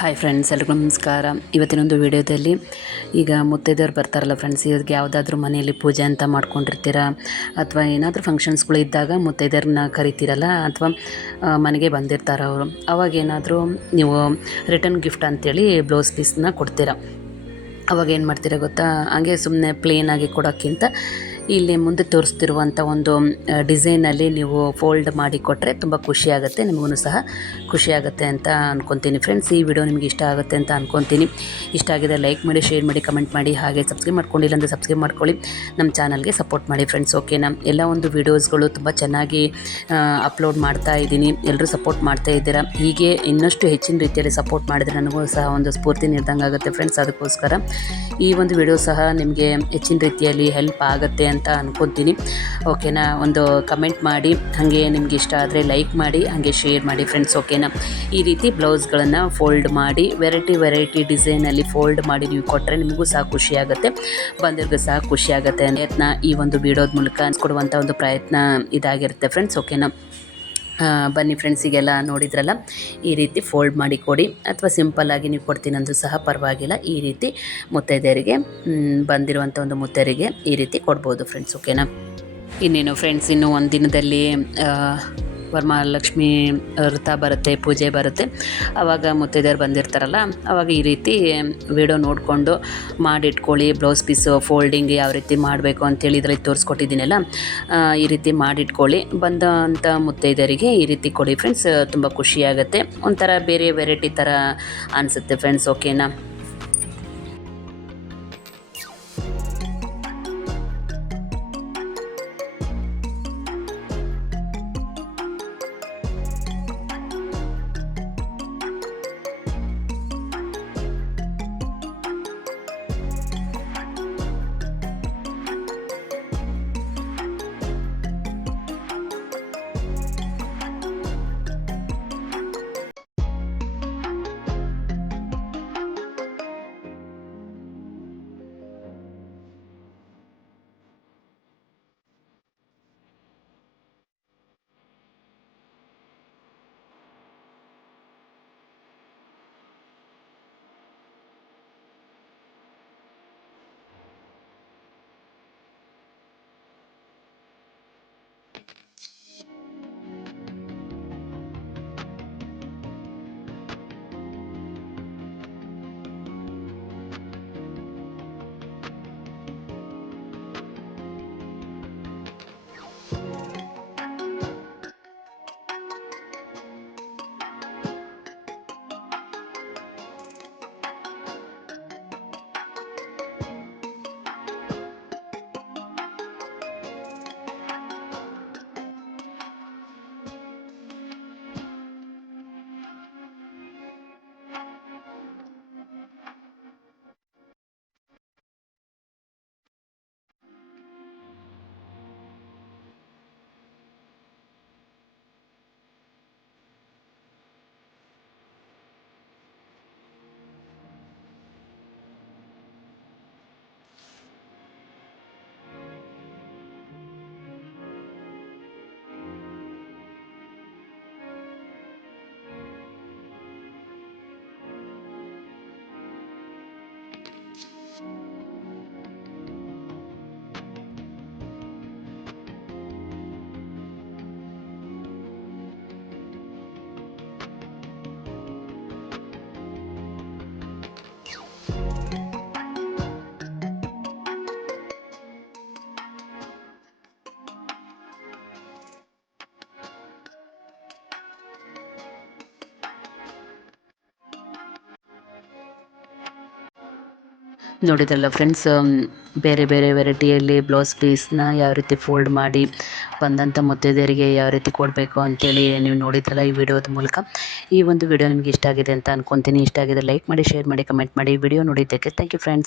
Hi friends ಎಲ್ರಿಗೂ ನಮಸ್ಕಾರ. ಇವತ್ತಿನೊಂದು ವಿಡಿಯೋದಲ್ಲಿ ಈಗ ಮುತ್ತೈದೆಯವ್ರು ಬರ್ತಾರಲ್ಲ ಫ್ರೆಂಡ್ಸ್ ಇವ್ರಿಗೆ ಯಾವುದಾದ್ರೂ ಮನೆಯಲ್ಲಿ ಪೂಜೆ ಅಂತ ಮಾಡ್ಕೊಂಡಿರ್ತೀರ? ಅಥವಾ ಏನಾದರೂ ಫಂಕ್ಷನ್ಸ್ಗಳು ಇದ್ದಾಗ ಮುತ್ತೈದೆಯರನ್ನ ಕರಿತೀರಲ್ಲ? ಅಥವಾ ಮನೆಗೆ ಬಂದಿರ್ತಾರೆ ಅವರು. ಅವಾಗ ಏನಾದರೂ ನೀವು ರಿಟರ್ನ್ ಗಿಫ್ಟ್ ಅಂತೇಳಿ ಬ್ಲೌಸ್ ಪೀಸ್ನ ಕೊಡ್ತೀರ? ಅವಾಗ ಏನು ಮಾಡ್ತೀರಾ ಗೊತ್ತಾ? ಹಂಗೆ ಸುಮ್ಮನೆ ಪ್ಲೇನಾಗಿ ಕೊಡೋಕ್ಕಿಂತ ಇಲ್ಲಿ ಮುಂದೆ ತೋರಿಸ್ತಿರುವಂಥ ಒಂದು ಡಿಸೈನಲ್ಲಿ ನೀವು ಫೋಲ್ಡ್ ಮಾಡಿ ಕೊಟ್ಟರೆ ತುಂಬ ಖುಷಿಯಾಗುತ್ತೆ ನಿಮಗೂ ಸಹ ಖುಷಿಯಾಗುತ್ತೆ ಅಂತ ಅನ್ಕೊತೀನಿ. ಫ್ರೆಂಡ್ಸ್ ಈ ವಿಡಿಯೋ ನಿಮಗೆ ಇಷ್ಟ ಆಗುತ್ತೆ ಅಂತ ಅನ್ಕೊತೀನಿ. ಇಷ್ಟ ಆಗಿದೆ ಲೈಕ್ ಮಾಡಿ ಶೇರ್ ಮಾಡಿ ಕಮೆಂಟ್ ಮಾಡಿ, ಹಾಗೆ ಸಬ್ಸ್ಕ್ರೈಬ್ ಮಾಡ್ಕೊಂಡಿಲ್ಲ ಅಂದರೆ ಸಬ್ಸ್ಕ್ರೈಬ್ ಮಾಡ್ಕೊಳ್ಳಿ. ನಮ್ಮ ಚಾನಲ್ಗೆ ಸಪೋರ್ಟ್ ಮಾಡಿ ಫ್ರೆಂಡ್ಸ್ ಓಕೆನಾ ಎಲ್ಲ ಒಂದು ವಿಡಿಯೋಸ್ಗಳು ತುಂಬ ಚೆನ್ನಾಗಿ ಅಪ್ಲೋಡ್ ಮಾಡ್ತಾ ಇದ್ದೀನಿ. ಎಲ್ಲರೂ ಸಪೋರ್ಟ್ ಮಾಡ್ತಾ ಇದ್ದೀರಾ? ಹೀಗೆ ಇನ್ನಷ್ಟು ಹೆಚ್ಚಿನ ರೀತಿಯಲ್ಲಿ ಸಪೋರ್ಟ್ ಮಾಡಿದರೆ ನನಗೂ ಸಹ ಒಂದು ಸ್ಫೂರ್ತಿ ನೀಡ್ದಂಗೆ ಆಗುತ್ತೆ ಫ್ರೆಂಡ್ಸ್ ಅದಕ್ಕೋಸ್ಕರ ಈ ಒಂದು ವಿಡಿಯೋ ಸಹ ನಿಮಗೆ ಹೆಚ್ಚಿನ ರೀತಿಯಲ್ಲಿ ಹೆಲ್ಪ್ ಆಗುತ್ತೆ ಅಂತ ಅನ್ಕೊತೀನಿ. ಓಕೆನಾ? ಒಂದು ಕಮೆಂಟ್ ಮಾಡಿ, ಹಾಗೆ ನಿಮ್ಗೆ ಇಷ್ಟ ಆದರೆ ಲೈಕ್ ಮಾಡಿ, ಹಾಗೆ ಶೇರ್ ಮಾಡಿ ಫ್ರೆಂಡ್ಸ್ ಓಕೆನಾ? ಈ ರೀತಿ ಬ್ಲೌಸ್ಗಳನ್ನು ಫೋಲ್ಡ್ ಮಾಡಿ ವೆರೈಟಿ ವೆರೈಟಿ ಡಿಸೈನಲ್ಲಿ ಫೋಲ್ಡ್ ಮಾಡಿ ನೀವು ಕೊಟ್ಟರೆ ನಿಮಗೂ ಸಹ ಖುಷಿಯಾಗುತ್ತೆ ಬಂದಿರ್ಗೂ ಸಹ ಖುಷಿಯಾಗುತ್ತೆ ಪ್ರಯತ್ನ ಈ ಒಂದು ವಿಡಿಯೋದ ಮೂಲಕ ಕೊಡುವಂಥ ಒಂದು ಪ್ರಯತ್ನ ಇದಾಗಿರುತ್ತೆ ಫ್ರೆಂಡ್ಸ್ ಓಕೆನಾ? ಬನ್ನಿ ಫ್ರೆಂಡ್ಸಿಗೆಲ್ಲ ನೋಡಿದ್ರಲ್ಲ, ಈ ರೀತಿ ಫೋಲ್ಡ್ ಮಾಡಿ ಕೊಡಿ. ಅಥವಾ ಸಿಂಪಲ್ಲಾಗಿ ನೀವು ಕೊಡ್ತೀನಂದ್ರೂ ಸಹ ಪರವಾಗಿಲ್ಲ. ಈ ರೀತಿ ಮುತ್ತೈದೆಯರಿಗೆ ಬಂದಿರುವಂಥ ಒಂದು ಮುತ್ತೈರಿಗೆ ಈ ರೀತಿ ಕೊಡ್ಬೋದು ಫ್ರೆಂಡ್ಸ್ ಓಕೆನಾ ಇನ್ನೇನು ಫ್ರೆಂಡ್ಸ್ ಇನ್ನು ಒಂದು ದಿನದಲ್ಲಿ ವರಮಹಾಲಕ್ಷ್ಮಿ ವ್ರತ ಬರುತ್ತೆ, ಪೂಜೆ ಬರುತ್ತೆ. ಆವಾಗ ಮುತ್ತೈದೆಯರು ಬಂದಿರ್ತಾರಲ್ಲ ಆವಾಗ ಈ ರೀತಿ ವಿಡಿಯೋ ನೋಡಿಕೊಂಡು ಮಾಡಿಟ್ಕೊಳ್ಳಿ, ಬ್ಲೌಸ್ ಪೀಸು, ಫೋಲ್ಡಿಂಗ್ ಯಾವ ರೀತಿ ಮಾಡಬೇಕು ಅಂತೇಳಿ ಇದರಲ್ಲಿ ತೋರಿಸ್ಕೊಟ್ಟಿದ್ದೀನಲ್ಲ ಈ ರೀತಿ ಮಾಡಿಟ್ಕೊಳ್ಳಿ. ಬಂದಂಥ ಮುತ್ತೈದೆಯರಿಗೆ ಈ ರೀತಿ ಕೊಡಿ ಫ್ರೆಂಡ್ಸ್ ತುಂಬ ಖುಷಿಯಾಗುತ್ತೆ ಒಂಥರ ಬೇರೆ ವೆರೈಟಿ ಥರ ಅನಿಸುತ್ತೆ ಫ್ರೆಂಡ್ಸ್ ಓಕೆನಾ ನೋಡಿದ್ರಲ್ಲ ಫ್ರೆಂಡ್ಸ್ ಬೇರೆ ಬೇರೆ ವೆರೈಟಿಯಲ್ಲಿ ಬ್ಲೌಸ್ ಪೀಸ್ನ ಯಾವ ರೀತಿ ಫೋಲ್ಡ್ ಮಾಡಿ ಬಂದಂಥ ಮುತ್ತೈದೆಯರಿಗೆ ಯಾವ ರೀತಿ ಕೊಡಬೇಕು ಅಂತೇಳಿ ನೀವು ನೋಡಿದ್ರಲ್ಲ ಈ ವಿಡಿಯೋದ ಮೂಲಕ. ಈ ಒಂದು ವಿಡಿಯೋ ನಿಮಗೆ ಇಷ್ಟ ಆಗಿದೆ ಅಂತ ಅನ್ಕೊತೀನಿ. ಇಷ್ಟ ಆಗಿದೆ ಲೈಕ್ ಮಾಡಿ ಶೇರ್ ಮಾಡಿ ಕಮೆಂಟ್ ಮಾಡಿ. ವಿಡಿಯೋ ನೋಡಿದ್ದಕ್ಕೆ ಥ್ಯಾಂಕ್ ಯು ಫ್ರೆಂಡ್ಸ್